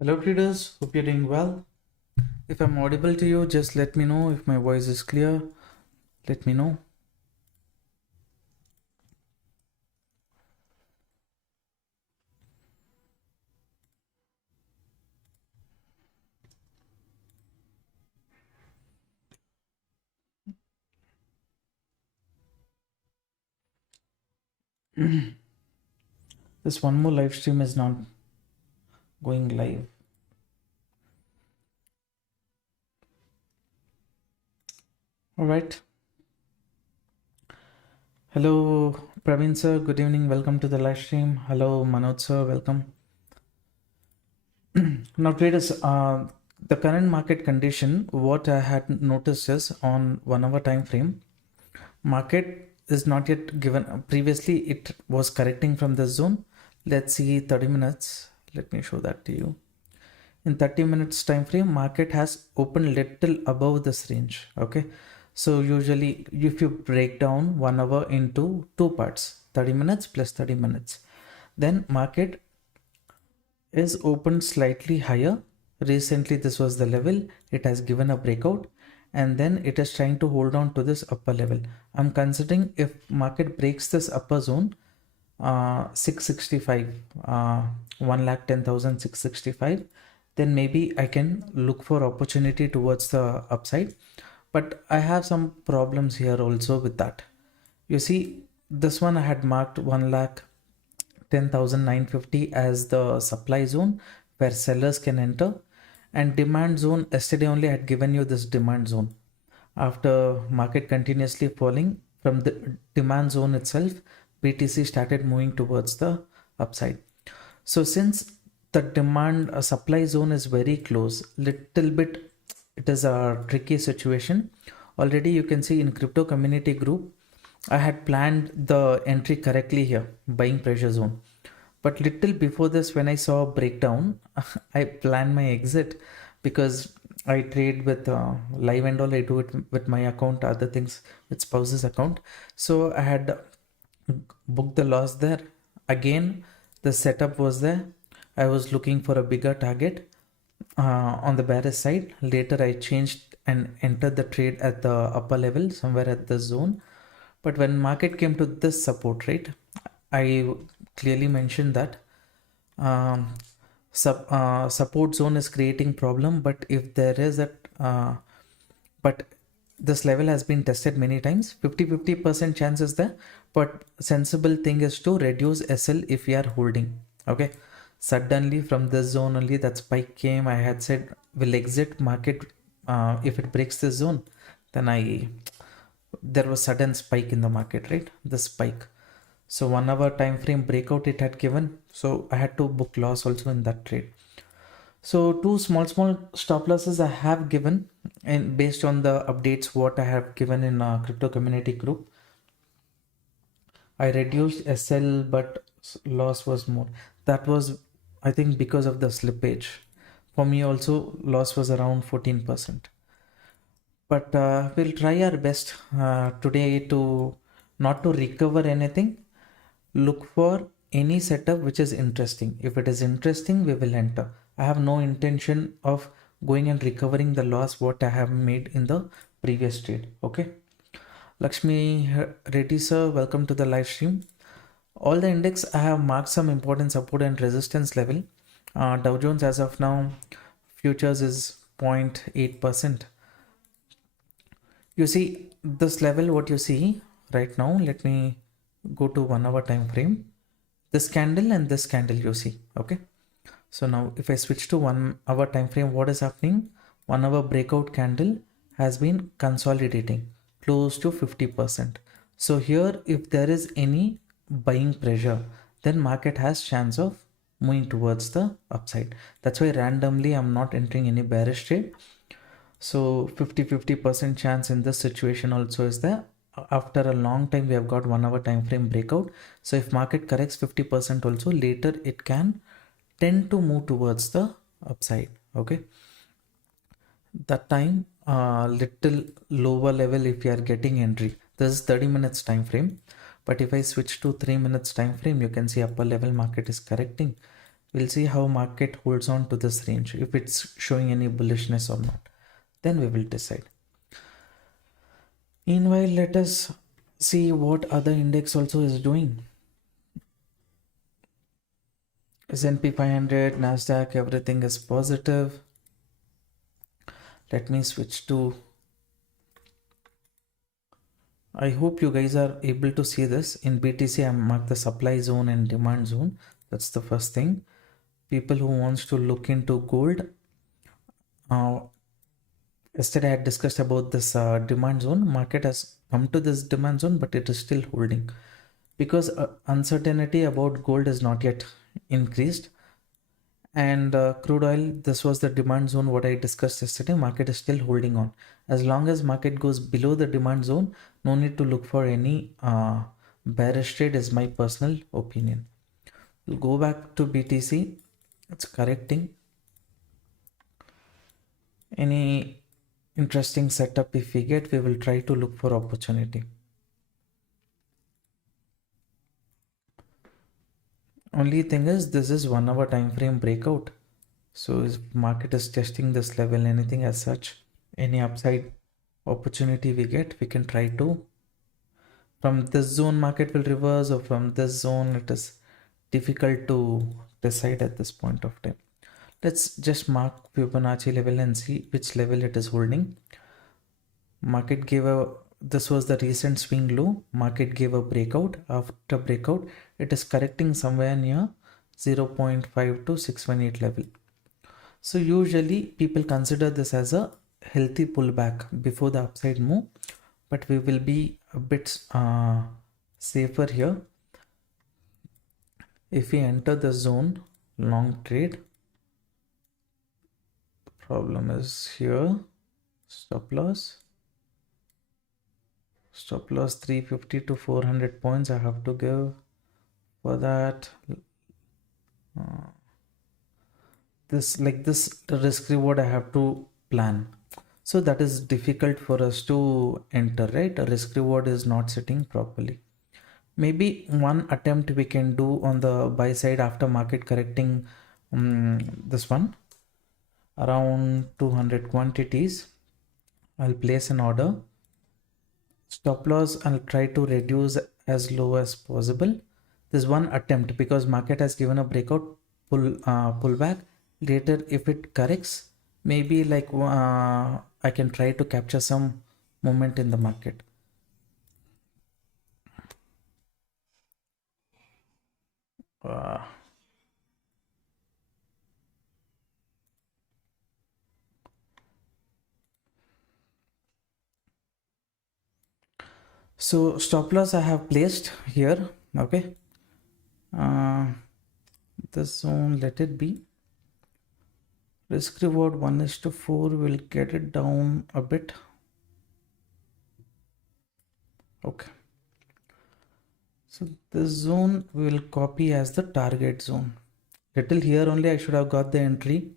Hello traders, hope you're doing well. If I'm audible to you, just let me know. If my voice is clear, let me know. This one more live stream is not going live. All right. Hello Praveen sir, good evening. Welcome to the live stream. Hello Manoj sir, welcome. Now traders, the current market condition, what I had noticed is on 1 hour time frame, market is not yet given. Previously it was correcting from this zone. Let's see 30 minutes. Let me show that to you. In 30 minutes time frame, market has opened little above this range. Okay, so usually if you break down 1 hour into two parts, 30 minutes plus 30 minutes, then market is opened slightly higher. Recently this was the level, it has given a breakout, and then it is trying to hold on to this upper level. I'm considering if market breaks this upper zone, 665, 1,10,665, then maybe I can look for opportunity towards the upside. But I have some problems here also with that. You see, this one I had marked 1,10,950 as the supply zone where sellers can enter, and demand zone, yesterday only I had given you this demand zone. After market continuously falling from the demand zone itself, BTC started moving towards the upside. So since the demand supply zone is very close, little bit it is a tricky situation. Already you can see in crypto community group, I had planned the entry correctly here, buying pressure zone. But little before this, when I saw a breakdown, I planned my exit because I trade with live and all. I do it with my account, other things with spouse's account. So I had booked the loss there. Again, the setup was there. I was looking for a bigger target on the bearish side. Later, I changed and entered the trade at the upper level, somewhere at the zone. But when market came to this support rate, I clearly mentioned that um, support zone is creating problem. But if there is that, but this level has been tested many times, 50% chance is there. But sensible thing is to reduce SL if we are holding. Okay, suddenly from this zone only that spike came. I had said will exit market if it breaks this zone. Then there was sudden spike in the market, right? The spike. So 1 hour time frame breakout it had given. So I had to book loss also in that trade. So two small stop losses I have given, and based on the updates what I have given in a crypto community group, I reduced SL, but loss was more. That was, I think, because of the slippage. For me also loss was around 14%. But we'll try our best today to not to recover anything. Look for any setup which is interesting. If it is interesting, we will enter. I have no intention of going and recovering the loss what I have made in the previous trade. Okay. Lakshmi Reddy sir, welcome to the live stream. All the index I have marked some important support and resistance level. Dow Jones as of now, futures is 0.8%. You see this level what you see right now. Let me go to 1 hour time frame. This candle and this candle you see. Okay. So now if I switch to 1 hour time frame, what is happening? 1 hour breakout candle has been consolidating close to 50%. So here if there is any buying pressure, then market has chance of moving towards the upside. That's why randomly I'm not entering any bearish trade. So 50% chance in this situation also is there. After a long time we have got 1 hour time frame breakout. So if market corrects 50% also, later it can tend to move towards the upside. Okay, that time little lower level if you are getting entry. This is 30 minutes time frame, but if I switch to 3 minutes time frame, you can see upper level market is correcting. We'll see how market holds on to this range, if it's showing any bullishness or not. Then we will decide. Meanwhile, let us see what other index also is doing. S&P 500, Nasdaq, everything is positive. Let me switch to, I hope you guys are able to see this. In BTC, I marked the supply zone and demand zone. That's the first thing. People who wants to look into gold, yesterday I had discussed about this demand zone. Market has come to this demand zone, but it is still holding because uncertainty about gold is not yet increased. And crude oil, this was the demand zone what I discussed yesterday. Market is still holding on. As long as market goes below the demand zone, no need to look for any bearish trade, is my personal opinion. We'll go back to BTC. It's correcting. Any interesting setup if we get, we will try to look for opportunity. Only thing is, this is 1 hour time frame breakout. So if market is testing this level, anything as such, any upside opportunity we get, we can try to. From this zone market will reverse, or from this zone, it is difficult to decide at this point of time. Let's just mark Fibonacci level and see which level it is holding. Market gave a, this was the recent swing low. Market gave a breakout. After breakout, it is correcting somewhere near 0.5 to 618 level. So usually people consider this as a healthy pullback before the upside move, but we will be a bit safer here. If we enter the zone long trade, the problem is here, stop loss 350 to 400 points I have to give. For that, this the risk reward I have to plan. So that is difficult for us to enter, right? A risk reward is not sitting properly. Maybe one attempt we can do on the buy side after market correcting this one around 200 quantities. I'll place an order. Stop loss I'll try to reduce as low as possible. This one attempt, because market has given a breakout pullback. Later if it corrects, maybe like I can try to capture some movement in the market. So stop loss I have placed here. Okay, this zone, let it be. Risk reward 1:4 will get it down a bit. Okay, so this zone we will copy as the target zone. Little here only I should have got the entry.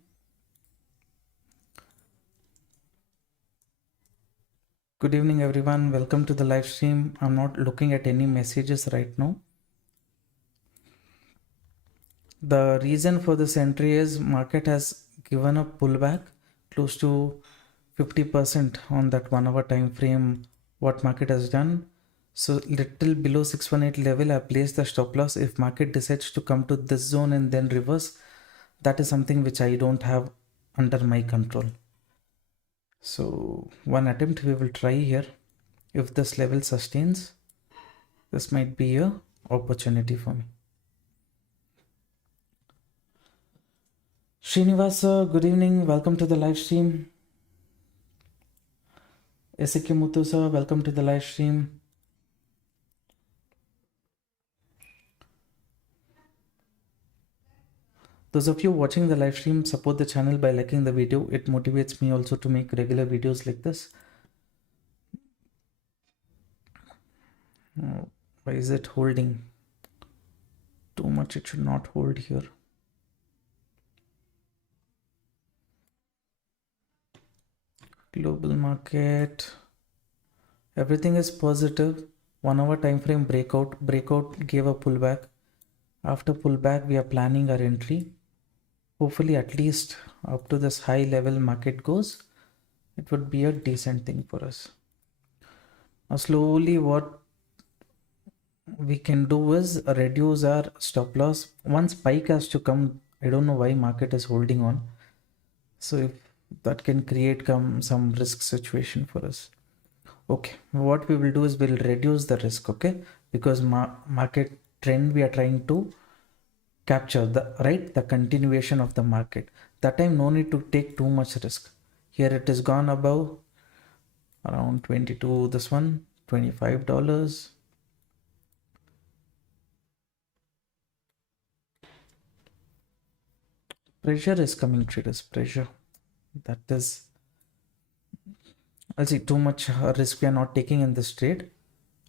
Good evening everyone, welcome to the live stream. I'm not looking at any messages right now. The reason for this entry is market has given a pullback close to 50% on that 1 hour time frame. What market has done, so little below 618 level I placed the stop loss. If market decides to come to this zone and then reverse, that is something which I don't have under my control. So one attempt we will try here. If this level sustains, this might be a opportunity for me. Srinivasa, good evening, welcome to the live stream. SK Muthu sir, welcome to the live stream. Those of you watching the live stream, support the channel by liking the video. It motivates me also to make regular videos like this. Why is it holding too much? It should not hold here. Global market, everything is positive. 1 hour time frame breakout gave a pullback. After pullback we are planning our entry. hopefully at least up to this high level market goes, it would be a decent thing for us. Now slowly what we can do is reduce our stop loss. One spike has to come. I don't know why market is holding on. So if that can create some risk situation for us. Okay, what we will do is we'll reduce the risk, okay? Because market trend we are trying to capture the continuation of the market. That time no need to take too much risk. Here it is gone above around 22, this one $25. Pressure is coming, traders, pressure. That is, I'll see, too much risk we are not taking in this trade.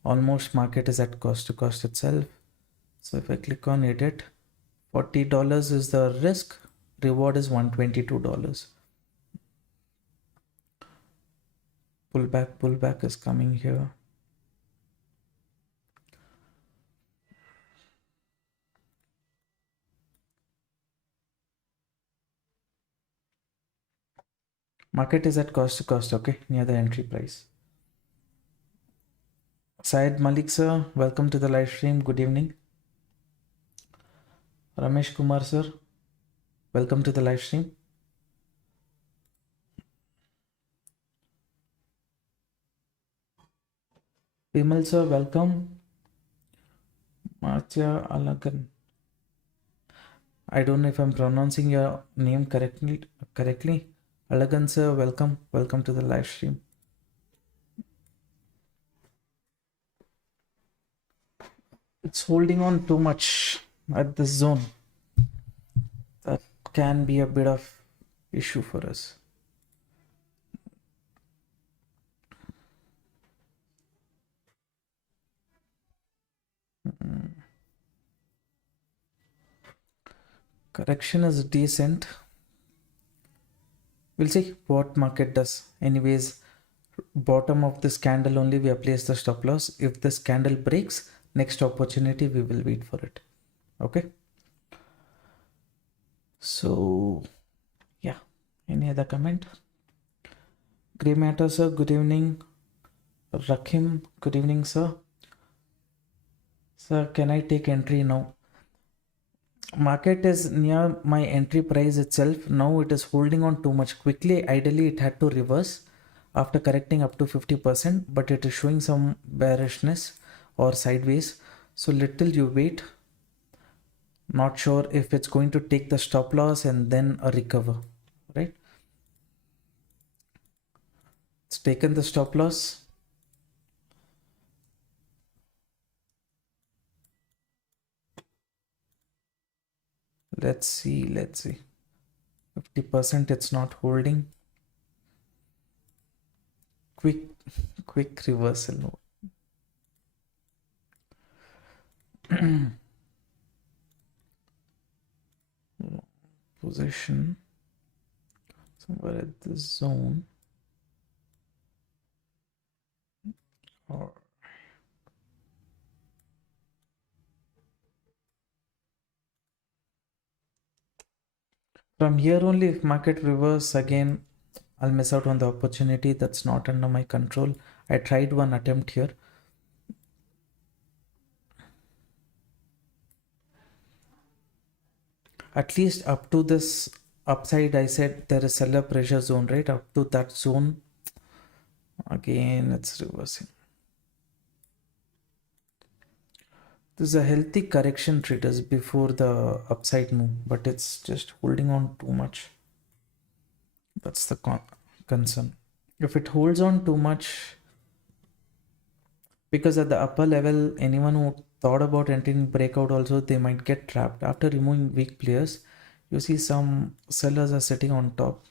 Almost market is at cost to cost itself. So if I click on edit, $40 is the risk, reward is $122. Pullback is coming here. Market is at cost to cost, okay, near the entry price. Syed Malik sir, welcome to the live stream. Good evening. Ramesh Kumar sir, welcome to the live stream. Vimal sir, welcome. Marcia Alagan. I don't know if I'm pronouncing your name correctly. Alagan sir, welcome. Welcome to the live stream. It's holding on too much at this zone. That can be a bit of issue for us. Correction is decent. We'll see what market does. Anyways, bottom of this candle only we have placed the stop loss. If this candle breaks, next opportunity we will wait for it. Okay. So yeah, any other comment? Grey Matter sir, good evening. Rakim, good evening sir. Sir, can I take entry now? Market is near my entry price itself. Now it is holding on too much quickly. Ideally it had to reverse after correcting up to 50%, but it is showing some bearishness or sideways. So little you wait. Not sure if it's going to take the stop loss and then a recover, right? It's taken the stop loss. Let's see. 50% it's not holding. Quick reversal. Position somewhere at this zone. Or from here only, if market reverse again, I'll miss out on the opportunity. That's not under my control. I tried one attempt here. At least up to this upside, I said there is seller pressure zone, right? Up to that zone, again it's reversing. This is a healthy correction, traders, before the upside move, but it's just holding on too much. That's the concern. If it holds on too much, because at the upper level, anyone who thought about entering breakout also, they might get trapped. After removing weak players, you see some sellers are sitting on top.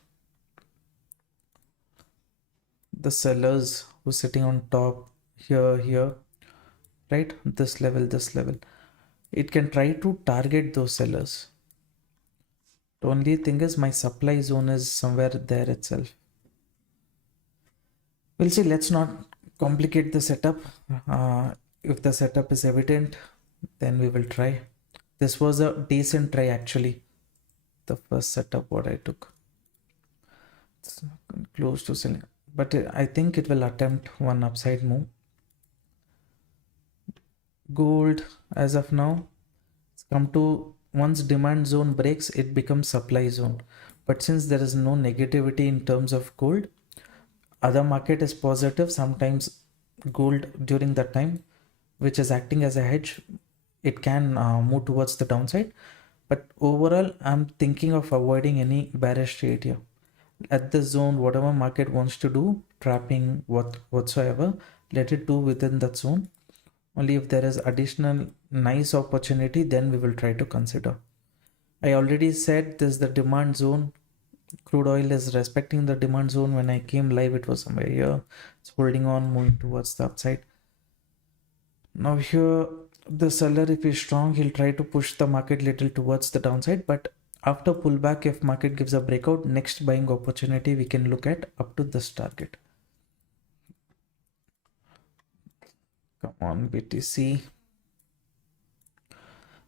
The sellers who sitting on top here, right? This level. It can try to target those sellers. The only thing is my supply zone is somewhere there itself. We'll see. Let's not complicate the setup. If the setup is evident, then we will try. This was a decent try actually. the first setup what I took. It's close to selling, but I think it will attempt one upside move. Gold, as of now, it's come to, once demand zone breaks, it becomes supply zone. But since there is no negativity in terms of gold, other market is positive. Sometimes gold during that time, which is acting as a hedge, it can move towards the downside. But overall, I'm thinking of avoiding any bearish trade here. At this zone, whatever market wants to do, trapping, whatsoever, let it do within that zone. Only if there is additional nice opportunity, then we will try to consider. I already said this is the demand zone. Crude oil is respecting the demand zone. When I came live, it was somewhere here. It's holding on, moving towards the upside. Now here, the seller, if he's strong, he'll try to push the market little towards the downside. But after pullback, if market gives a breakout, next buying opportunity we can look at up to this target. Come on, BTC.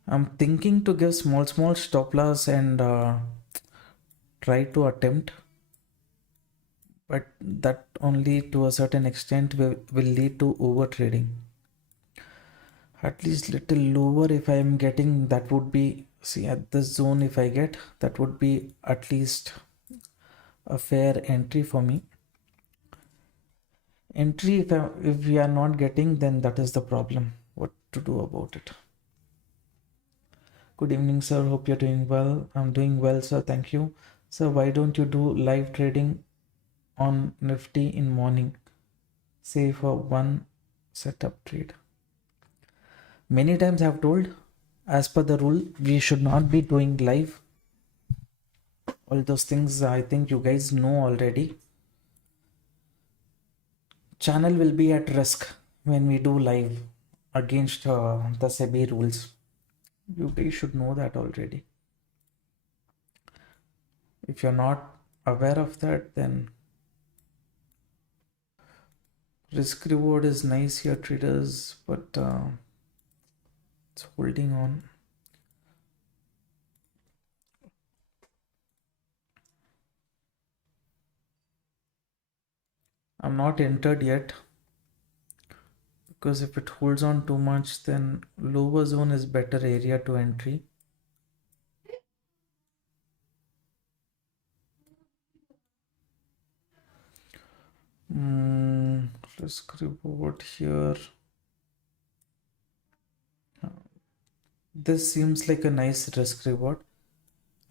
I'm thinking to give small stop loss and try to attempt, but that only to a certain extent will lead to over trading. At least little lower if I am getting, that would be, see, at this zone if I get, that would be at least a fair entry for me. Entry, if we are not getting, then that is the problem. What to do about it? Good evening, sir. Hope you're doing well. I'm doing well, sir. Thank you. Sir, why don't you do live trading on Nifty in morning? Say for one setup trade. Many times I've told, as per the rule, we should not be doing live. All those things I think you guys know already. Channel will be at risk when we do live against the SEBI rules. You guys should know that already. If you're not aware of that, then risk reward is nice here, traders, but it's holding on. I'm not entered yet, because if it holds on too much, then lower zone is better area to entry. Risk reward here. This seems like a nice risk reward.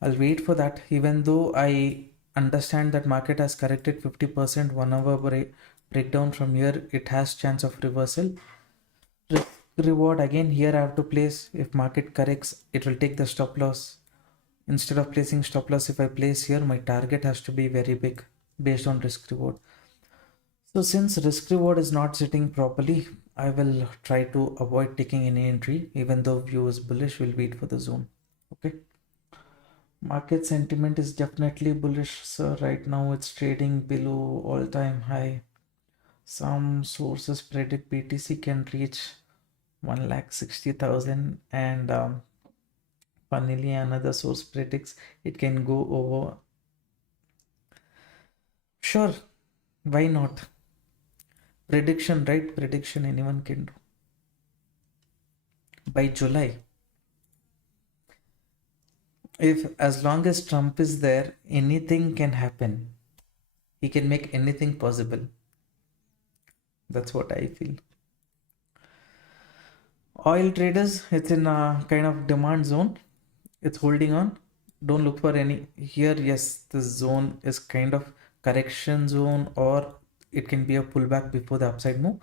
I'll wait for that, even though I understand that market has corrected 50%, 1 hour breakdown from here, it has chance of reversal. Risk reward, again here I have to place, if market corrects, it will take the stop loss. Instead of placing stop loss, if I place here, my target has to be very big based on risk reward. So since risk reward is not sitting properly, I will try to avoid taking any entry, even though view is bullish, we'll wait for the zone. Okay. Market sentiment is definitely bullish, sir. Right now it's trading below all-time high. Some sources predict BTC can reach 1,60,000, and funnily another source predicts it can go over. Sure, why not? Prediction, right? Prediction anyone can do. By July, if as long as Trump is there, anything can happen. He can make anything possible. That's what I feel. Oil traders, it's in a kind of demand zone. It's holding on. Don't look for any here. Yes, this zone is kind of correction zone, or it can be a pullback before the upside move.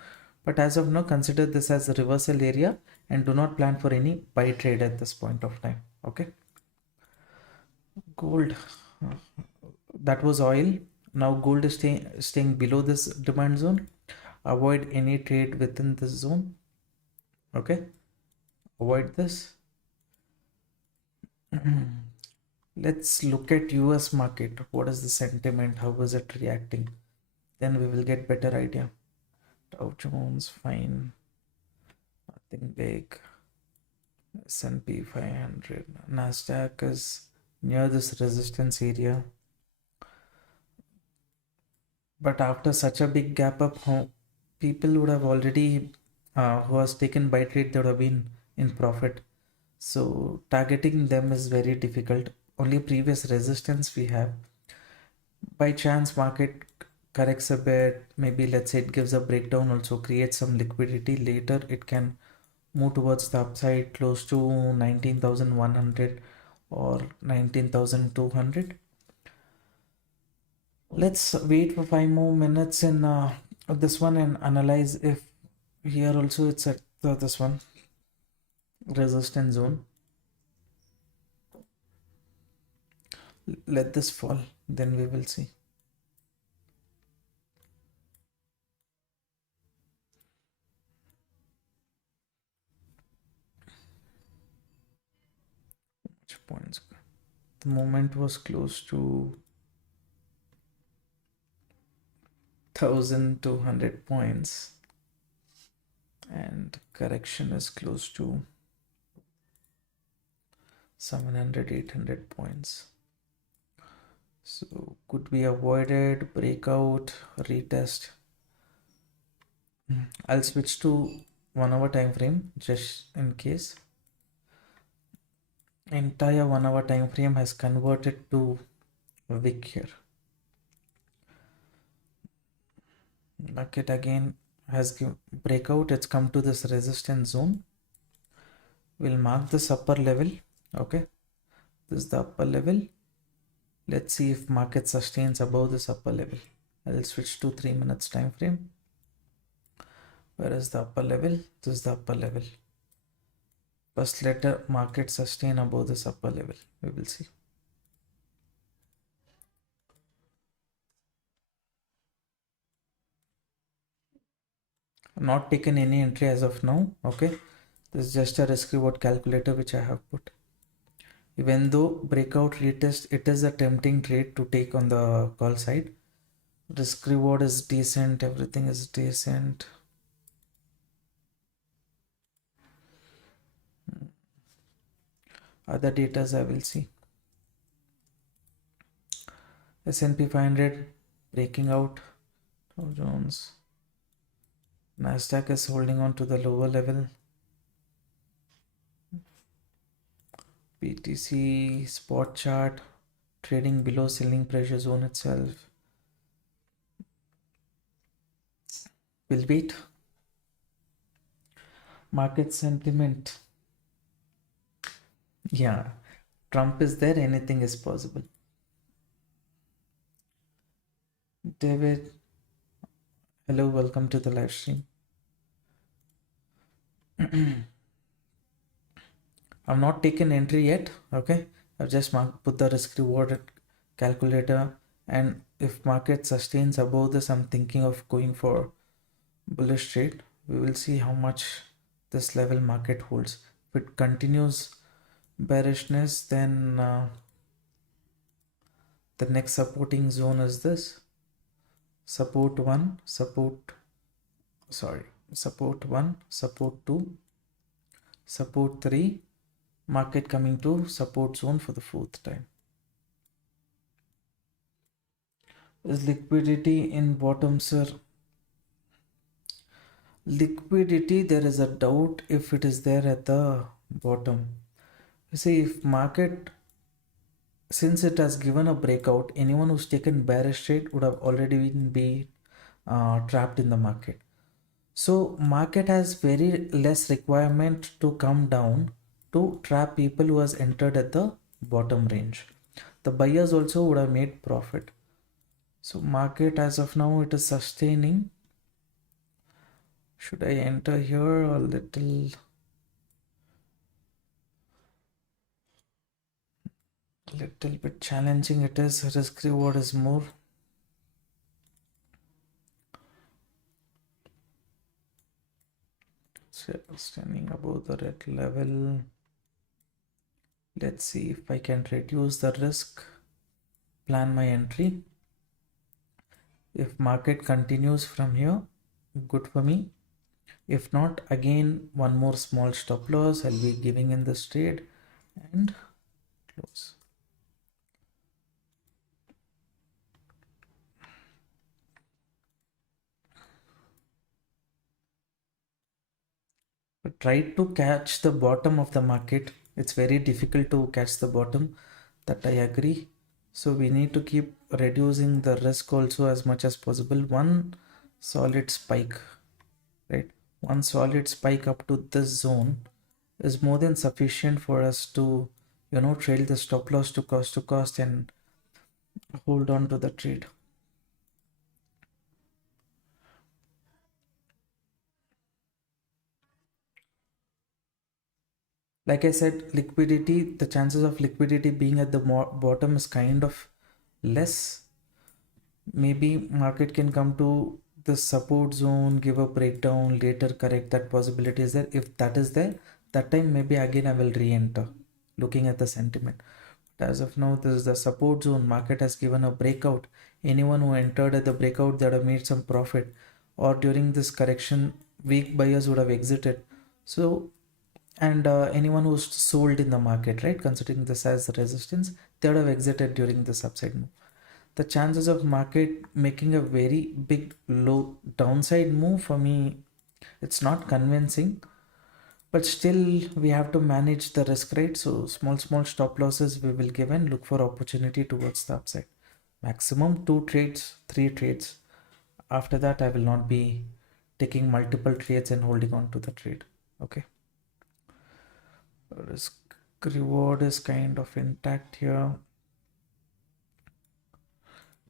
But as of now, consider this as a reversal area and do not plan for any buy trade at this point of time. Okay. Gold, that was oil. Now gold is staying below this demand zone. Avoid any trade within this zone. Okay, avoid this. Let's look at US market. What is the sentiment? How is it reacting? Then we will get better idea. Dow Jones, fine. Nothing big. S&P 500. Nasdaq is near this resistance area. But after such a big gap up, people would have already, who has taken buy trade, they would have been in profit. So targeting them is very difficult. Only previous resistance we have. By chance market corrects a bit, maybe let's say it gives a breakdown, also creates some liquidity. Later it can move towards the upside close to 19,100 or 19,200. Let's wait for 5 more minutes in this one and analyze if here also it's at this one resistance zone. Let this fall, then we will see. Which points? The moment was close to 1,200 points and correction is close to 700, 800 points. So could be avoided, breakout, retest. I'll switch to 1 hour time frame just in case. Entire 1 hour time frame has converted to a wick here. Market again has given breakout. It's come to this resistance zone. We'll mark this upper level. Okay, this is the upper level. Let's see if market sustains above this upper level. I'll switch to 3 minutes time frame. Where is the upper level? This is the upper level. First let the market sustain above this upper level. We will see. Not taken any entry as of now. Okay, this is just a risk reward calculator which I have put. Even though breakout retest, it is a tempting trade to take on the call side. Risk reward is decent, everything is decent. Other datas I will see. S&P 500 breaking out. Dow Jones. Nasdaq is holding on to the lower level. BTC spot chart trading below selling pressure zone itself. We'll wait. Market sentiment. Yeah, Trump is there, anything is possible. David, hello, welcome to the live stream. I've not taken entry yet. Okay, I've just put the risk reward calculator, and if market sustains above this, I'm thinking of going for bullish trade. We will see how much this level market holds. If it continues bearishness, then the next supporting zone is this support 1, support 1, support 2, support 3, market coming to support zone for the 4th time. Is liquidity in bottom, sir? Liquidity, there is a doubt if it is there at the bottom. You see, if market, since it has given a breakout, anyone who's taken bearish trade would have already been trapped in the market. So market has very less requirement to come down to trap people who has entered at the bottom range. The buyers also would have made profit. So market as of now, it is sustaining. Should I enter here a little bit challenging? It is, risk reward is more. Standing above the red level. Let's see if I can reduce the risk, plan my entry. If market continues from here, good for me. If not, again one more small stop loss I'll be giving in this trade and close. try to catch the bottom of the market. It's very difficult to catch the bottom, that I agree. So we need to keep reducing the risk also as much as possible. One solid spike, right? One solid spike up to this zone is more than sufficient for us to, trail the stop loss to cost and hold on to the trade. Like I said, liquidity, the chances of liquidity being at the bottom is kind of less. Maybe market can come to the support zone, give a breakdown, later correct. That possibility is there. If that is there, that time maybe again I will re-enter looking at the sentiment. But as of now, this is the support zone. Market has given a breakout. Anyone who entered at the breakout, they would have made some profit, or during this correction weak buyers would have exited. So, and anyone who's sold in the market, right, considering this as resistance, they would have exited during this upside move. The chances of market making a very big low downside move, for me, it's not convincing. But still we have to manage the risk rate. So small stop losses we will give and look for opportunity towards the upside. Maximum 2 trades, 3 trades. After that I will not be taking multiple trades and holding on to the trade. Okay, risk reward is kind of intact here.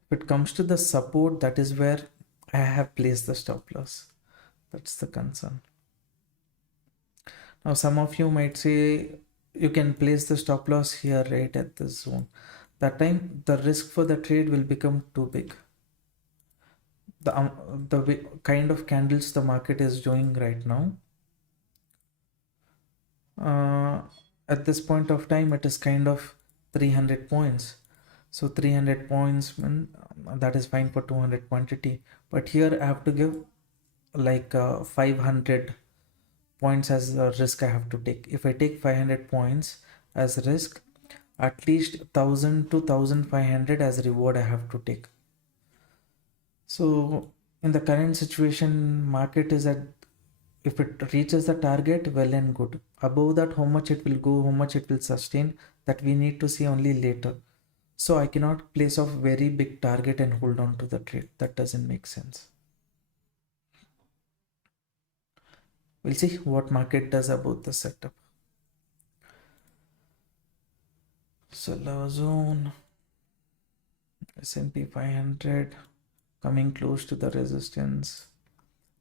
If it comes to the support, that is where I have placed the stop loss. That's the concern. Now some of you might say you can place the stop loss here right at this zone. That time the risk for the trade will become too big. The kind of candles the market is doing right now, at this point of time it is kind of 300 points. So 300 points, that is fine for 200 quantity, but here I have to give like 500 points as a risk I have to take. If I take 500 points as risk, at least 1000 to 1500 as reward I have to take. So in the current situation, market is at, if it reaches the target, well and good. Above that, how much it will go, how much it will sustain, that we need to see only later. So I cannot place off very big target and hold on to the trade. That doesn't make sense. We'll see what market does about the setup. Seller zone, S&P 500 coming close to the resistance.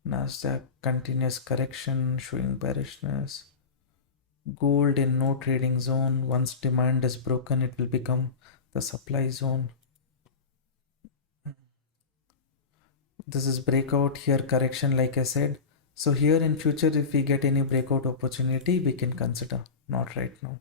Nasdaq continuous correction showing bearishness. Gold in no trading zone. Once demand is broken, it will become the supply zone. This is breakout, here correction, like I said. So here in future, if we get any breakout opportunity, we can consider, not right now.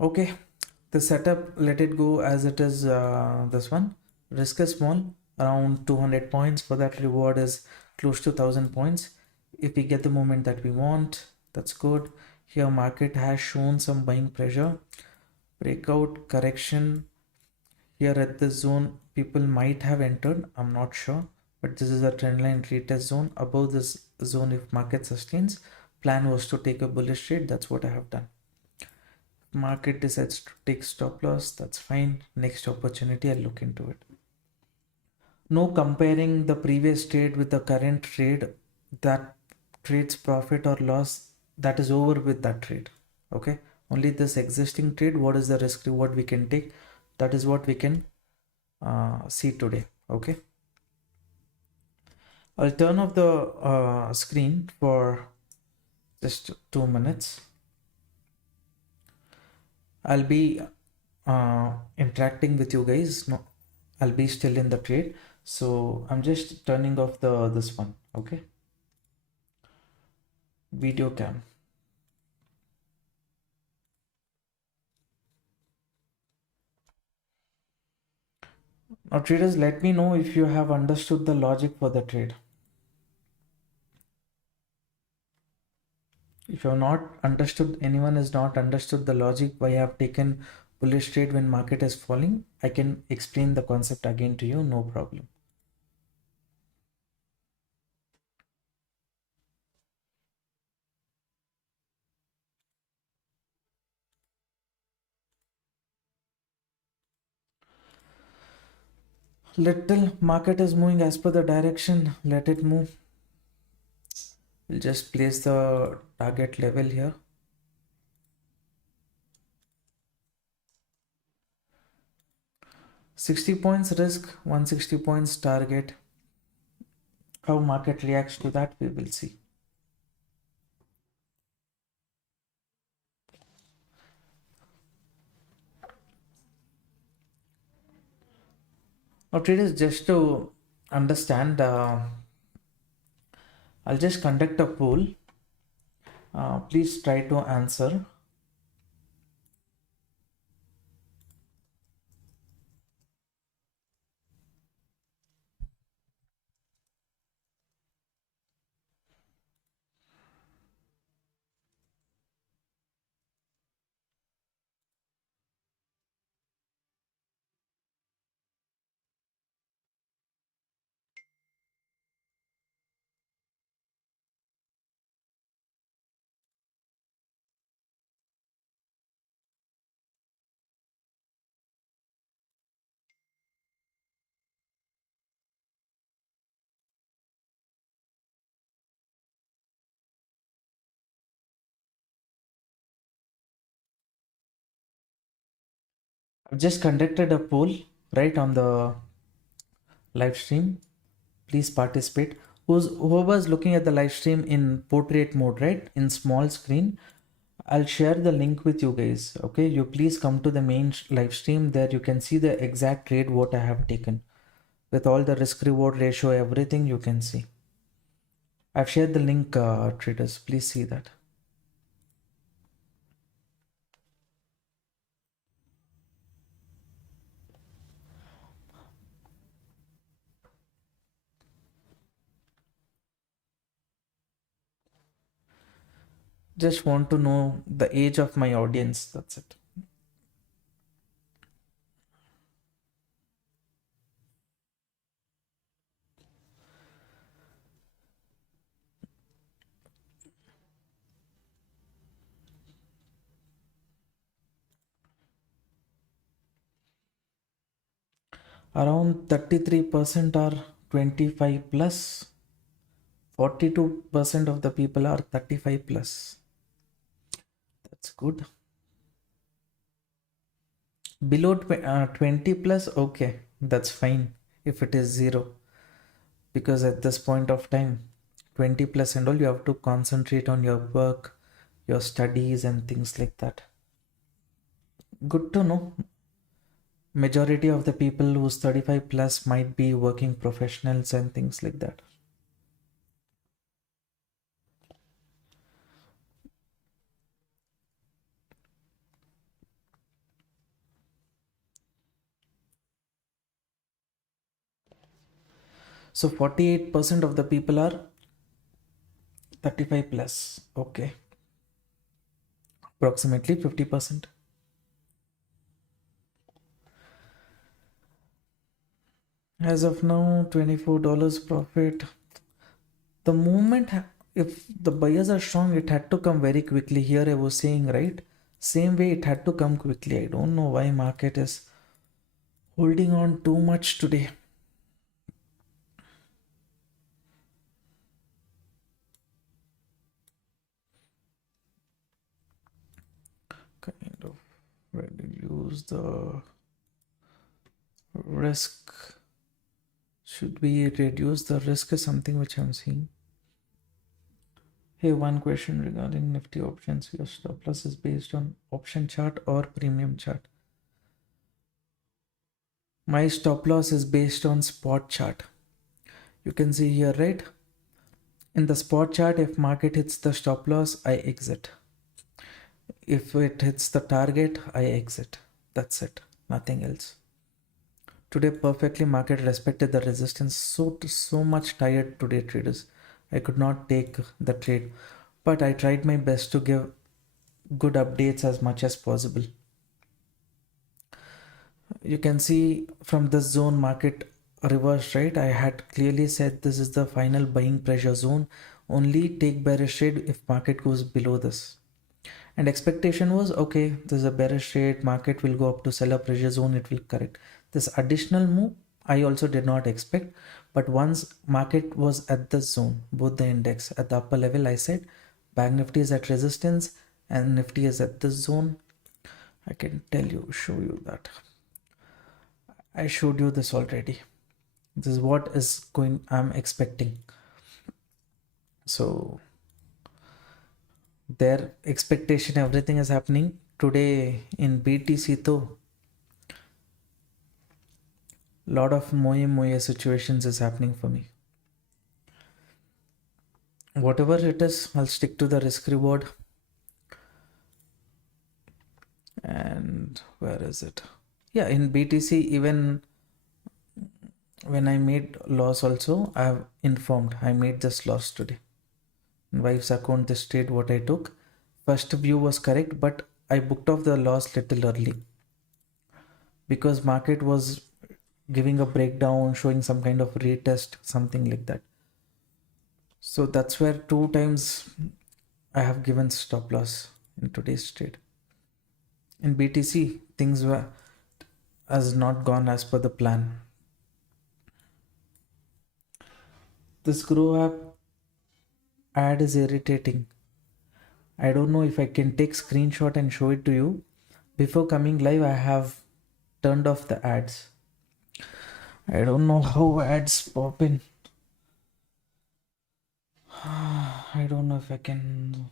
Okay, the setup, let it go as it is. This one, risk is small, around 200 points. For that, reward is close to 1000 points. If we get the movement that we want, that's good. Here market has shown some buying pressure, breakout correction. Here at this zone, people might have entered, I'm not sure, but this is a trendline retest zone. Above this zone, if market sustains, plan was to take a bullish trade. That's what I have done. Market decides to take stop loss, that's fine. Next opportunity, I'll look into it. No comparing the previous trade with the current trade. That trade's profit or loss, that is over with that trade. Okay, only this existing trade, what is the risk reward we can take, that is what we can see today. Okay, I'll turn off the screen for just 2 minutes. I'll be interacting with you guys. No, I'll be still in the trade, so I'm just turning off the this one. Okay, video cam. Now traders, let me know if you have understood the logic for the trade. If you have not understood, anyone has not understood the logic why I have taken bullish trade when market is falling, I can explain the concept again to you, no problem. Little market is moving as per the direction, let it move. We'll just place the target level here. 60 points risk, 160 points target. How market reacts to that, we will see. Now traders, just to understand, I'll just conduct a poll. Please try to answer. I've just conducted a poll right on the live stream. Please participate. Whoever's looking at the live stream in portrait mode, right, in small screen, I'll share the link with you guys. Okay, you please come to the main live stream. There you can see the exact trade what I have taken with all the risk reward ratio, everything you can see. I've shared the link, traders. Please see that. Just want to know the age of my audience. That's it. Around 33% are 25 plus. 42% of the people are 35 plus. That's good. Below 20 plus, okay, that's fine if it is 0. Because at this point of time, 20 plus and all, you have to concentrate on your work, your studies and things like that. Good to know. Majority of the people who's 35 plus might be working professionals and things like that. So 48% of the people are 35 plus. Okay. Approximately 50%. As of now, $24 profit. The moment, if the buyers are strong, it had to come very quickly. Here I was saying, right? Same way it had to come quickly. I don't know why market is holding on too much today. Kind of reduce the risk. Should we reduce the risk is something which I'm seeing. Hey, one question regarding Nifty options. Your stop loss is based on option chart or premium chart? My stop loss is based on spot chart. You can see here, right? In the spot chart, if market hits the stop loss, I exit. If it hits the target, I exit. That's it. Nothing else. Today, perfectly market respected the resistance. So much tired today, traders. I could not take the trade, but I tried my best to give good updates as much as possible. You can see from this zone market reversed, right? I had clearly said this is the final buying pressure zone. Only take bearish trade if market goes below this. And expectation was, okay, this is a bearish trade, market will go up to seller pressure zone, it will correct. This additional move I also did not expect, but once market was at this zone, both the index at the upper level, I said bank nifty is at resistance and nifty is at this zone. I can tell you, show you that I showed you this already. This is what is going, I'm expecting. So their expectation, everything is happening today in BTC though. Lot of moye situations is happening for me. Whatever it is, I'll stick to the risk reward. And where is it? Yeah, in BTC, even when I made loss also, I've informed I made this loss today. In wife's account, this trade what I took, first view was correct, but I booked off the loss little early because market was giving a breakdown, showing some kind of retest, something like that. So that's where 2 times I have given stop loss in today's trade. In BTC, things were has not gone as per the plan. This grow app ad is irritating. I don't know if I can take screenshot and show it to you. Before coming live, I have turned off the ads. I don't know how ads pop in. I don't know if I can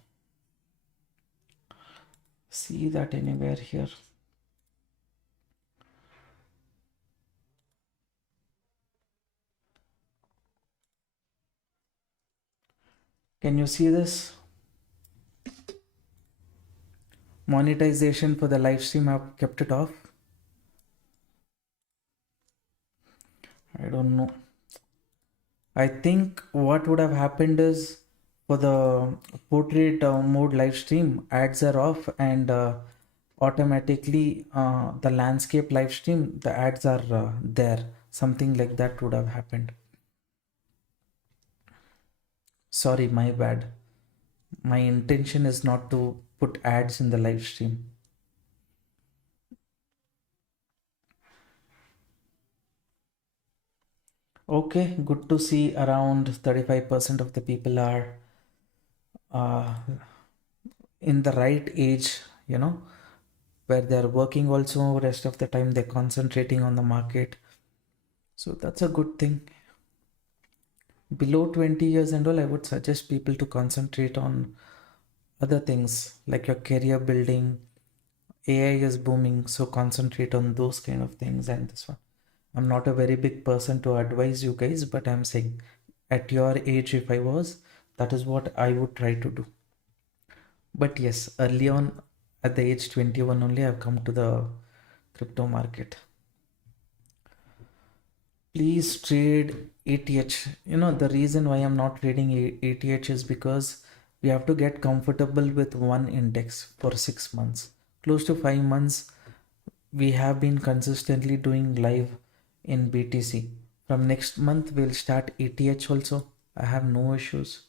see that anywhere here. Can you see this? Monetization for the live stream, I've kept it off. I don't know. I think what would have happened is for the portrait mode live stream, ads are off, and automatically the landscape live stream, the ads are there. Something like that would have happened. Sorry, my bad. My intention is not to put ads in the live stream. Okay, good to see around 35% of the people are uh, in the right age, where they're working also, rest of the time they're concentrating on the market. So that's a good thing. Below 20 years and all, I would suggest people to concentrate on other things like your career building. AI is booming, so concentrate on those kind of things. And this one, I'm not a very big person to advise you guys, but I'm saying at your age, if I was, that is what I would try to do. But yes, early on at the age 21 only, I've come to the crypto market. Please trade ATH. The reason why I'm not trading ATH is because we have to get comfortable with one index for 6 months. Close to 5 months, we have been consistently doing live in BTC. From next month, we'll start ATH also. I have no issues.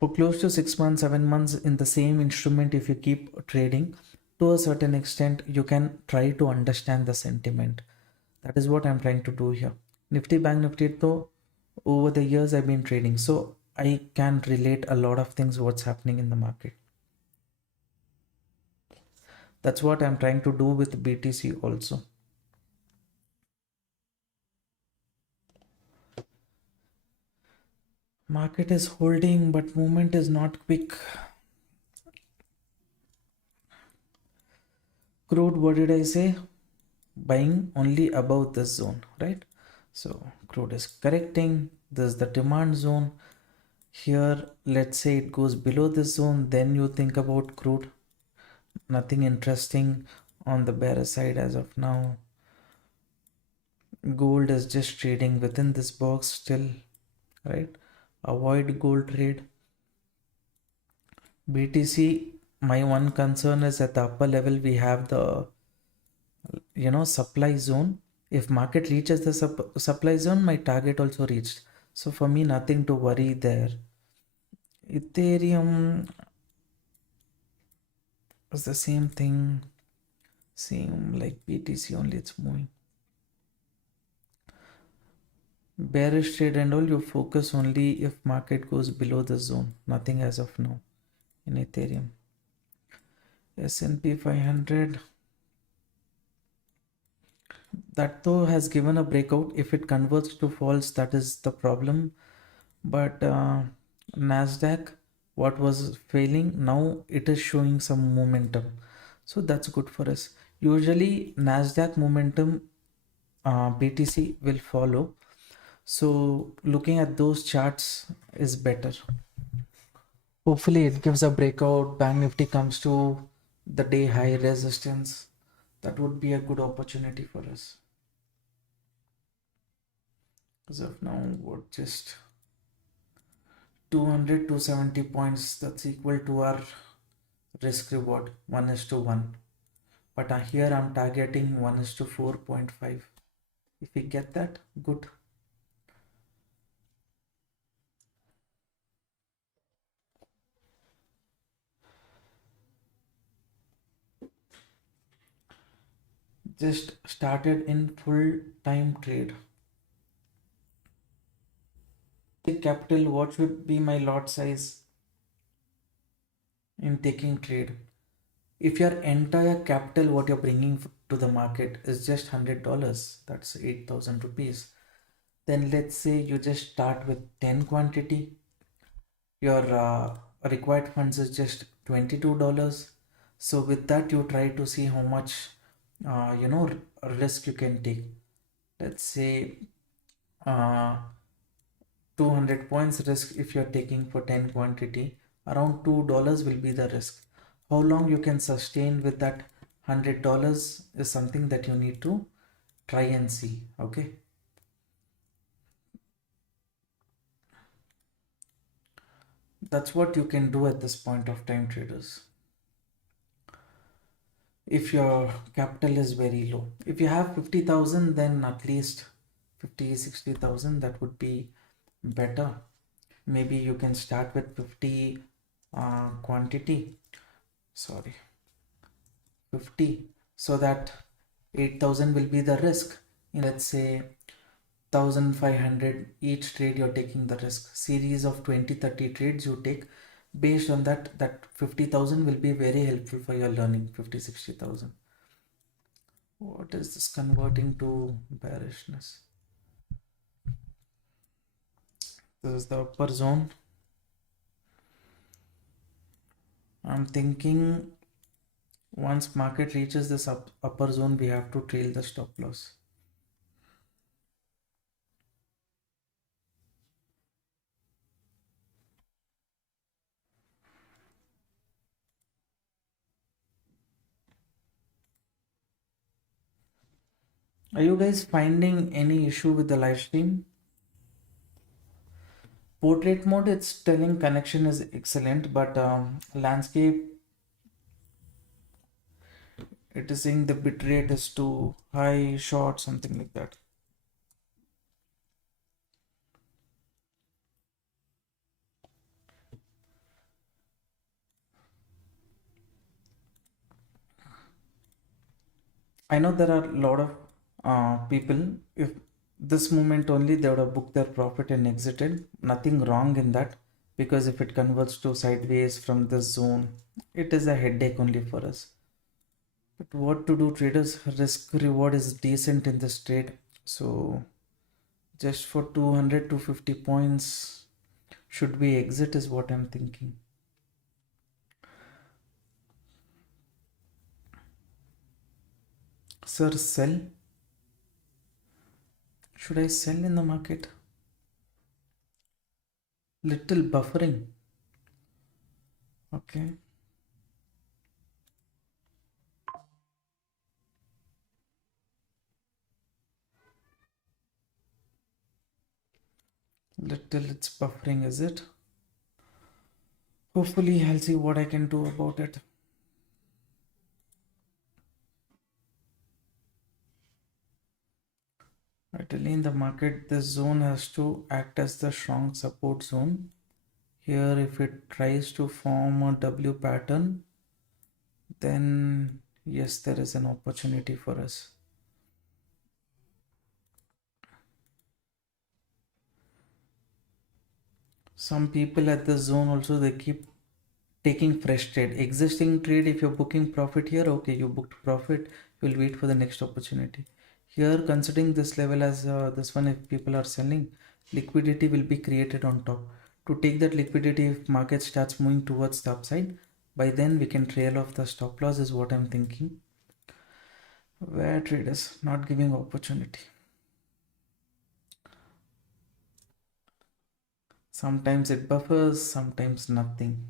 For close to 6 months, 7 months in the same instrument, if you keep trading, to a certain extent, you can try to understand the sentiment. That is what I'm trying to do here. Nifty Bank Nifty, though, over the years I've been trading, so I can relate a lot of things what's happening in the market. That's what I'm trying to do with BTC also. Market is holding, but movement is not quick. Crude, what did I say? Buying only above this zone, right? So crude is correcting. This is the demand zone. Here, let's say it goes below this zone, then you think about crude. Nothing interesting on the bearish side as of now. Gold is just trading within this box still, right? Avoid gold trade. BTC my one concern is at the upper level we have the supply zone. If market reaches the supply zone, my target also reached. So for me, nothing to worry there. Ethereum is the same thing, same like BTC, only it's moving. Bearish trade and all, you focus only if market goes below the zone. Nothing as of now in Ethereum. S&P 500, that though has given a breakout. If it converts to false, that is the problem. But Nasdaq, what was failing, now it is showing some momentum, so that's good for us. Usually Nasdaq momentum, BTC will follow, so looking at those charts is better. Hopefully it gives a breakout, bank nifty comes to the day high resistance. That would be a good opportunity for us. As of now, what, just 200 270 points, that's equal to our risk reward 1:1. But here I'm targeting 1:4.5. If we get that, good. Just started in full time trade. Capital, what should be my lot size in taking trade? If your entire capital, what you're bringing to the market is just $100, that's 8,000 rupees, then let's say you just start with 10 quantity. Your required funds is just $22. So with that, you try to see how much risk you can take. Let's say 200 points risk. If you're taking for 10 quantity, around $2 will be the risk. How long you can sustain with that $100 is something that you need to try and see. Okay, that's what you can do at this point of time, traders. If your capital is very low, if you have 50,000, then at least 50-60,000, that would be better. Maybe you can start with 50 quantity, sorry, 50, so that 8,000 will be the risk. Let's say 1,500 each trade, you're taking the risk. Series of 20-30 trades you take. Based on that 50,000 will be very helpful for your learning. 50-60,000. What is this converting to bearishness? This is the upper zone. I'm thinking once market reaches this upper zone, we have to trail the stop loss. Are you guys finding any issue with the live stream? Portrait mode, it's telling connection is excellent, but landscape, it is saying the bitrate is too high, short, something like that. I know there are a lot of people, if this moment only they would have booked their profit and exited. Nothing wrong in that, because if it converts to sideways from this zone, it is a headache only for us. But what to do, traders? Risk reward is decent in this trade, so just for 200-250 points, should we exit is what I'm thinking. Sir, sell? Should I sell in the market? Little buffering. Okay. Little it's buffering, is it? Hopefully I'll see what I can do about it. Ideally in the market, this zone has to act as the strong support zone. Here, if it tries to form a W pattern, then yes, there is an opportunity for us. Some people at the zone also, they keep taking fresh trade. Existing trade, if you're booking profit here, okay, you booked profit, you'll wait for the next opportunity. Here, considering this level as this one, if people are selling, liquidity will be created on top. To take that liquidity, if market starts moving towards the upside, by then we can trail off the stop loss is what I'm thinking. Where traders not giving opportunity. Sometimes it buffers, sometimes nothing.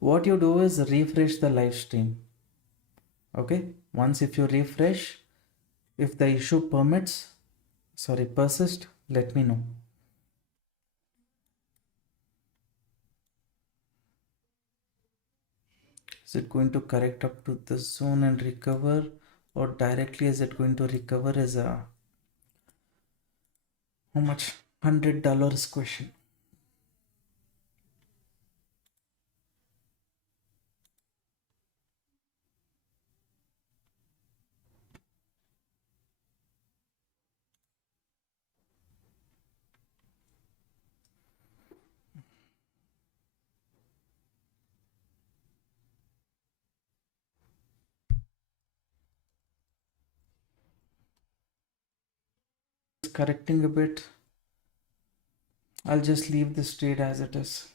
What you do is refresh the live stream. Okay, once if you refresh, if the issue persist, let me know. Is it going to correct up to this zone and recover, or directly is it going to recover as a how much? $100 question. It's correcting a bit. I'll just leave this trade as it is.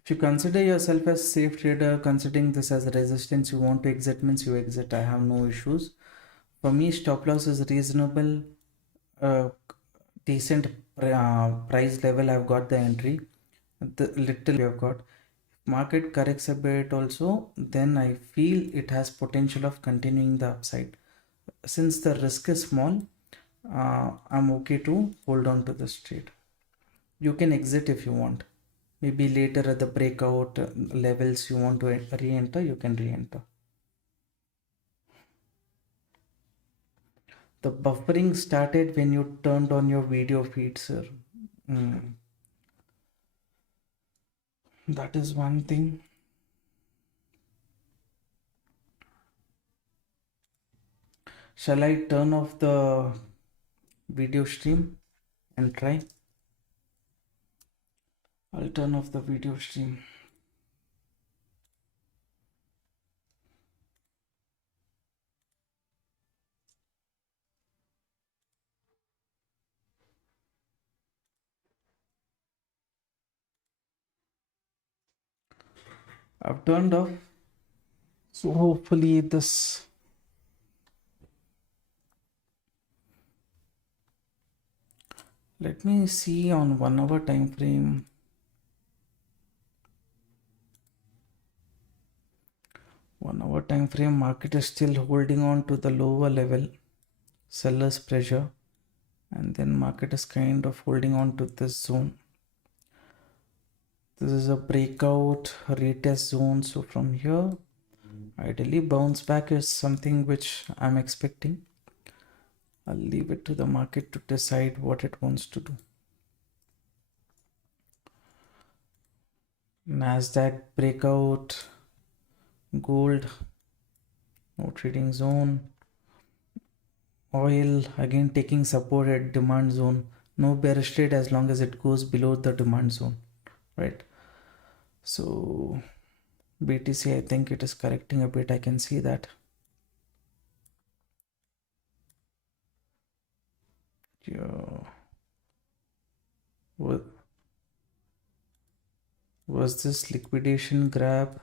If you consider yourself as safe trader, considering this as a resistance, you want to exit means you exit. I have no issues. For me, stop loss is reasonable, decent price level. I've got the entry. The little we have got. Market corrects a bit also, then I feel it has potential of continuing the upside. Since the risk is small, I'm okay to hold on to this trade. You can exit if you want. Maybe later at the breakout levels you want to re-enter, you can re-enter. The buffering started when you turned on your video feed, sir. That is one thing. Shall I turn off the video stream and try? I'll turn off the video stream. I've turned off. So hopefully this let me see on 1 hour time frame. 1 hour time frame, market is still holding on to the lower level, seller's pressure, and then market is kind of holding on to this zone. This is a breakout retest zone, so from here ideally bounce back is something which I'm expecting. I'll leave it to the market to decide what it wants to do. Nasdaq breakout, gold, no trading zone, oil again taking support at demand zone, no bearish trade as long as it goes below the demand zone, right? So BTC, I think it is correcting a bit. I can see that. Yeah. Was this liquidation grab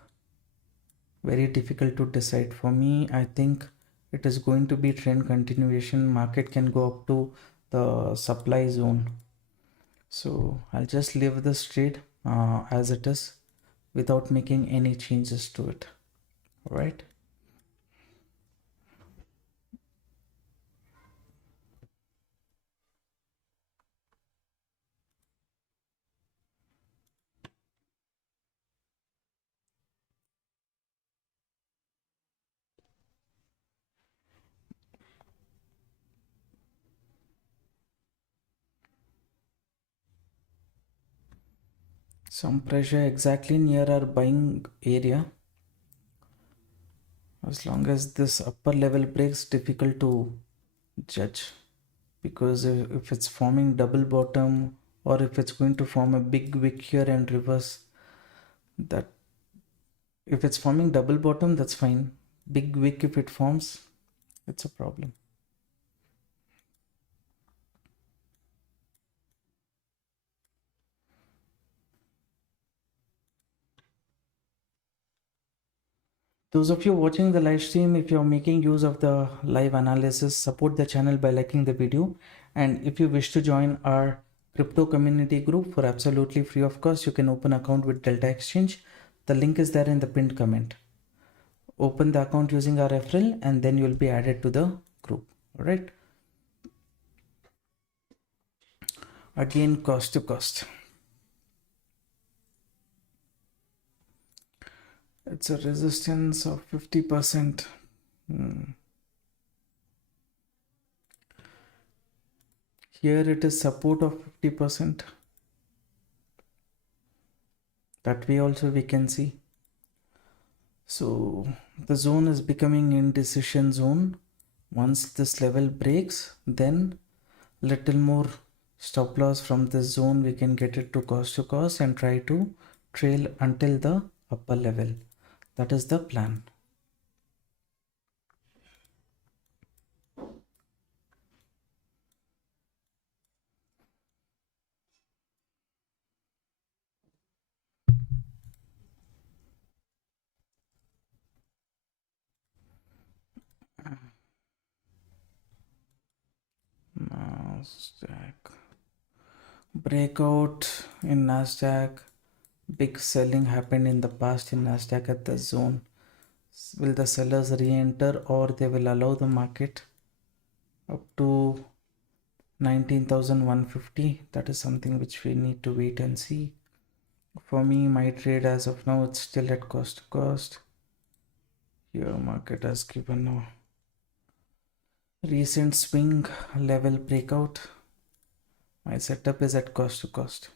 very difficult to decide? For me, I think it is going to be trend continuation. Market can go up to the supply zone. So I'll just leave this trade as it is without making any changes to it. All right. Some pressure exactly near our buying area. As long as this upper level breaks, difficult to judge, because if it's forming double bottom, or if it's going to form a big wick here and reverse, that if it's forming double bottom, that's fine. Big wick, if it forms, it's a problem. Those of you watching the live stream, if you're making use of the live analysis, support the channel by liking the video. And if you wish to join our crypto community group for absolutely free of cost, you can open account with Delta Exchange. The link is there in the pinned comment. Open the account using our referral and then you'll be added to the group. All right. Again, cost to cost. It's a resistance of 50%. Here it is support of 50%. That way also we can see. So the zone is becoming indecision zone. Once this level breaks, then little more stop loss from this zone, we can get it to cost and try to trail until the upper level. That is the plan. Nasdaq breakout in Nasdaq. Big selling happened in the past in Nasdaq at the zone. Will the sellers re-enter, or they will allow the market up to 19,150? That is something which we need to wait and see. For me, my trade as of now, it's still at cost to cost. Here market has given a recent swing level breakout. My setup is at cost to cost.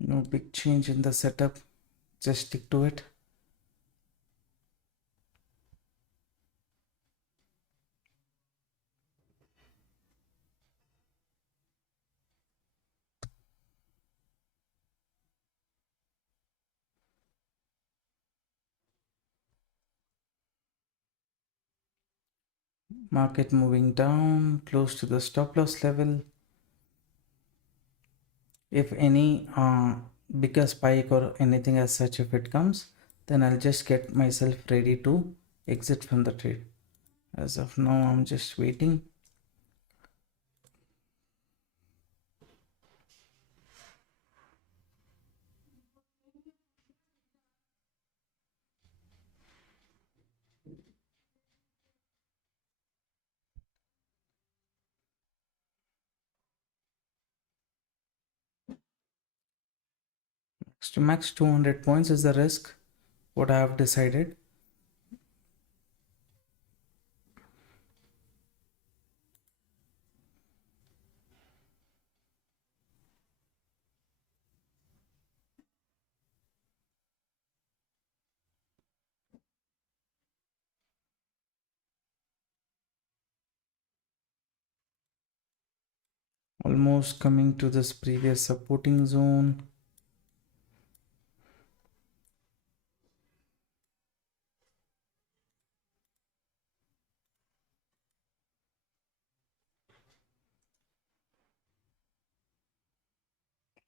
No big change in the setup, just stick to it. Market moving down close to the stop loss level. If any bigger spike or anything as such, if it comes, then I'll just get myself ready to exit from the trade. As of now, I'm just waiting. Max 200 points is the risk, what I have decided. Almost coming to this previous supporting zone.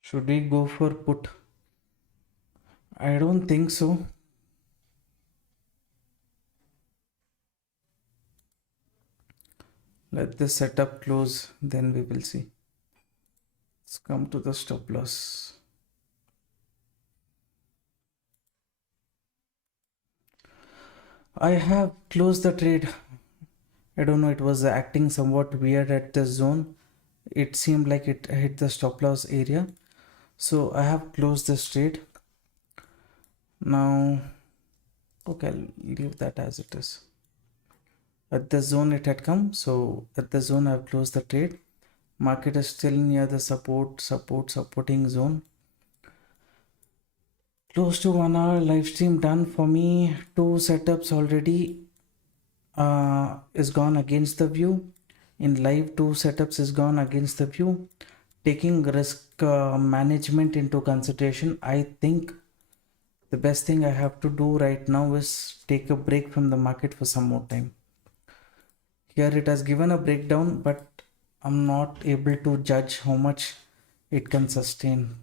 Should we go for put? I don't think so. Let this setup close, then we will see. Let's come to the stop loss. I have closed the trade. I don't know, it was acting somewhat weird at the zone. It seemed like it hit the stop loss area. So I have closed this trade. Now, okay, I'll leave that as it is. At the zone it had come. So at the zone I've closed the trade. Market is still near the supporting zone. Close to 1 hour live stream done for me. 2 setups already is gone against the view. In live, 2 setups is gone against the view. Taking risk management into consideration, I think the best thing I have to do right now is take a break from the market for some more time. Here it has given a breakdown, but I'm not able to judge how much it can sustain.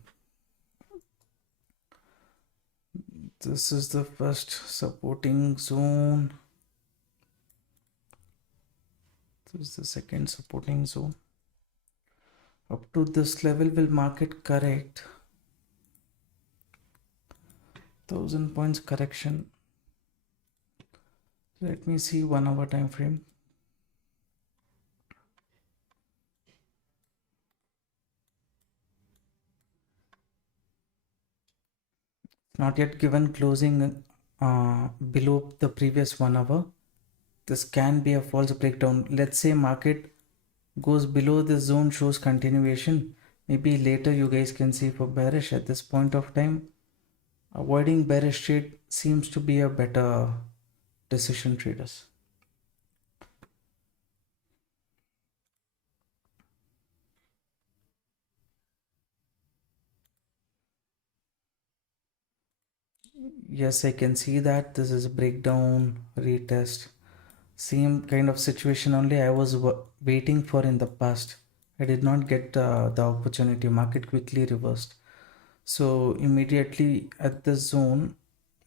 This is the first supporting zone. This is the second supporting zone. Up to this level will market correct. 1000 points correction. Let me see 1 hour time frame. Not yet given closing below the previous 1 hour. This can be a false breakdown. Let's say market goes below this zone, shows continuation. Maybe later you guys can see for bearish. At this point of time, avoiding bearish trade seems to be a better decision, traders. Yes, I can see that this is a breakdown, retest. Same kind of situation only I was waiting for in the past. I did not get the opportunity. Market quickly reversed. So immediately at the zone,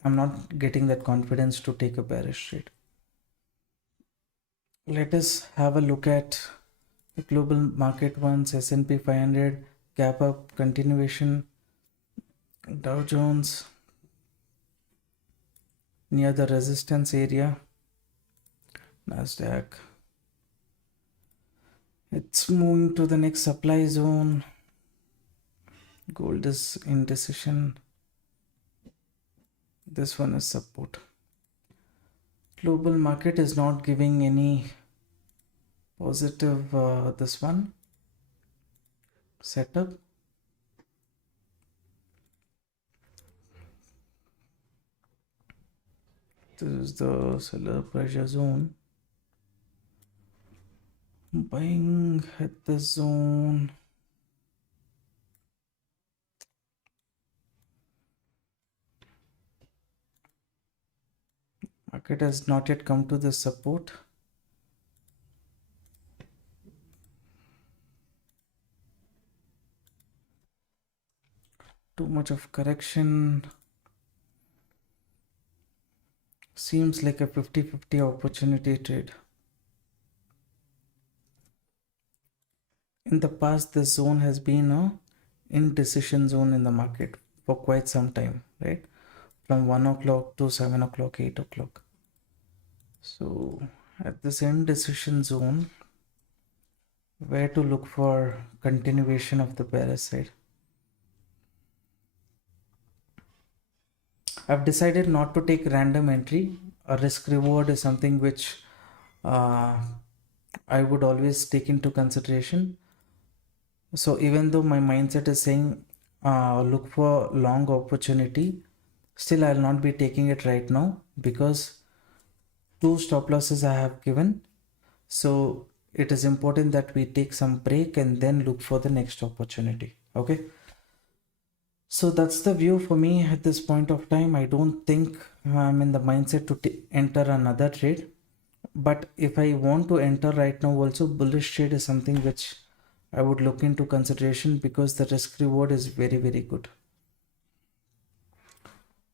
I'm not getting that confidence to take a bearish trade. Let us have a look at the global market once. S&P 500 gap up continuation. Dow Jones near the resistance area. Nasdaq, it's moving to the next supply zone. Gold is indecision. This one is support. Global market is not giving any positive this one setup. This is the seller pressure zone. Buying at the zone. Market has not yet come to the support. Too much of correction. Seems like a 50-50 opportunity trade. In the past, this zone has been a indecision zone in the market for quite some time, right? From 1 o'clock to 7 o'clock, 8 o'clock. So at this indecision zone, where to look for continuation of the bearish side? I've decided not to take random entry. A risk reward is something which I would always take into consideration. So even though my mindset is saying look for long opportunity, still I'll not be taking it right now because 2 stop losses I have given. So it is important that we take some break and then look for the next opportunity. Okay. So that's the view for me at this point of time. I don't think I'm in the mindset to enter another trade. But if I want to enter right now also, bullish trade is something which I would look into consideration because the risk reward is very, very good.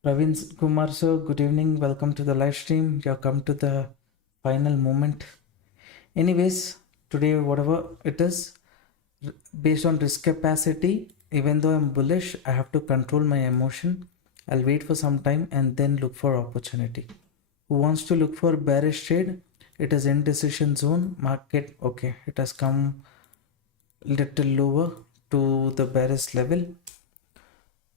Praveen Kumar sir, good evening. Welcome to the live stream. You have come to the final moment. Anyways, today whatever it is, based on risk capacity, even though I'm bullish, I have to control my emotion. I'll wait for some time and then look for opportunity. Who wants to look for bearish trade? It is indecision zone market. Okay, it has come little lower to the bearish level.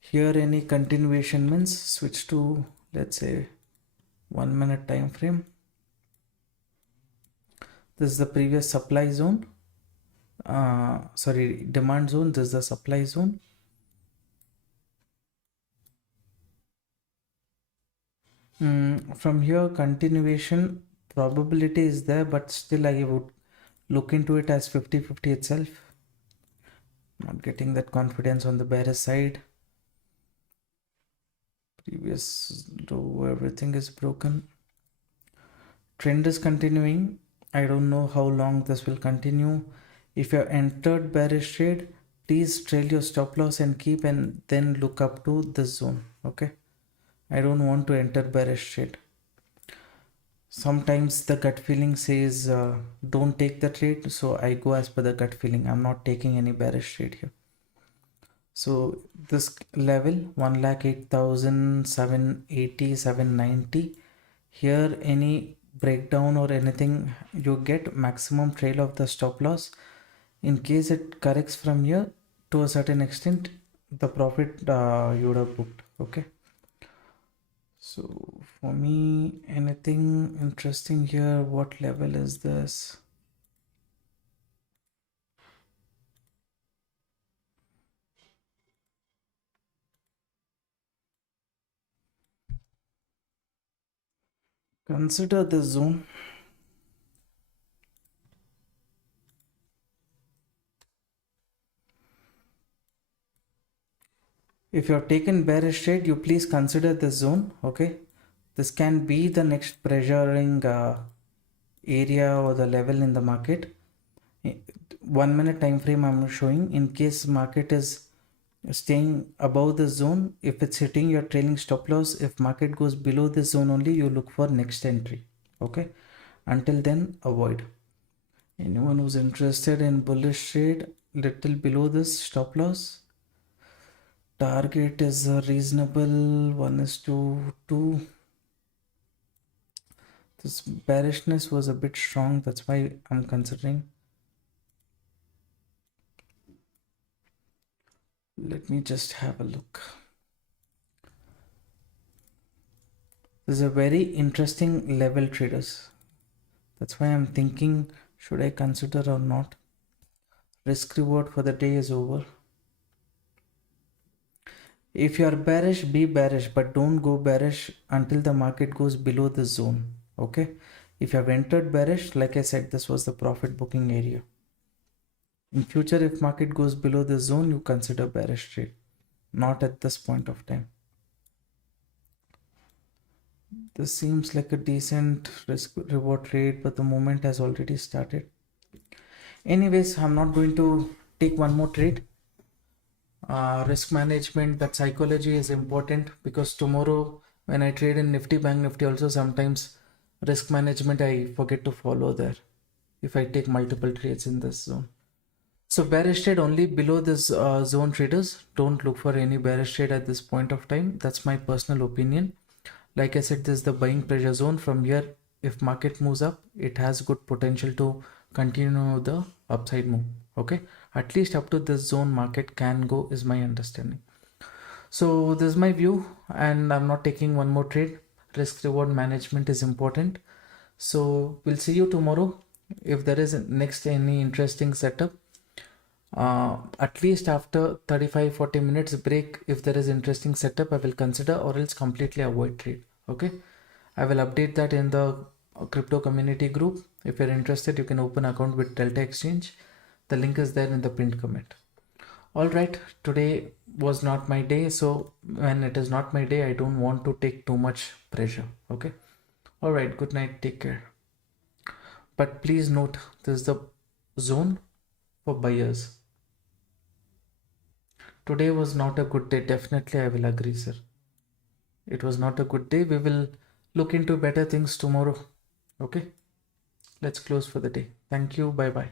Here any continuation means switch to, let's say, 1 minute time frame. This is the previous supply zone. Sorry, demand zone. This is the supply zone. From here continuation probability is there, but still I would look into it as 50-50 itself. Not getting that confidence on the bearish side. Previous low, everything is broken. Trend is continuing. I don't know how long this will continue. If you have entered bearish trade, please trail your stop loss and keep, and then look up to this zone. Okay, I don't want to enter bearish trade. Sometimes the gut feeling says don't take the trade, so I go as per the gut feeling. I'm not taking any bearish trade here. So this level 1,08,780, 790, here any breakdown or anything, you get maximum trail of the stop loss. In case it corrects from here to a certain extent, the profit you would have booked. Okay, so for me, anything interesting here? What level is this? Consider this zone. If you have taken bearish trade, you please consider this zone. Okay, this can be the next pressuring area or the level in the market. 1 minute time frame I'm showing. In case market is staying above the zone, if it's hitting your trailing stop loss, if market goes below this zone only, you look for next entry. Okay, until then avoid. Anyone who's interested in bullish trade, little below this stop loss, target is a reasonable 1:2. This bearishness was a bit strong, that's why I'm considering. Let me just have a look. This is a very interesting level, traders. That's why I'm thinking, should I consider or not? Risk reward for the day is over. If you are bearish, be bearish, but don't go bearish until the market goes below the zone. Okay, if you have entered bearish, like I said, this was the profit booking area. In future, if market goes below the zone, you consider bearish trade, not at this point of time. This seems like a decent risk reward trade, but the moment has already started. Anyways, I'm not going to take one more trade. Risk management, that psychology is important, because tomorrow when I trade in Nifty, Bank Nifty also, sometimes risk management I forget to follow there if I take multiple trades in this zone. So bearish trade only below this zone, traders. Don't look for any bearish trade at this point of time. That's my personal opinion. Like I said, this is the buying pressure zone. From here, if market moves up, it has good potential to continue the upside move. Okay, at least up to this zone market can go, is my understanding. So this is my view, and I'm not taking one more trade. Risk reward management is important. So we'll see you tomorrow. If there is next any interesting setup, at least after 35-40 minutes break, if there is interesting setup, I will consider, or else completely avoid trade. Okay, I will update that in the crypto community group. If you're interested, you can open account with Delta Exchange. The link is there in the pinned comment. All right, today was not my day, so when it is not my day, I don't want to take too much pressure. Okay, all right, good night, take care. But please note, this is the zone for buyers. Today was not a good day. Definitely, I will agree, sir. It was not a good day. We will look into better things tomorrow. Okay, let's close for the day. Thank you. Bye bye.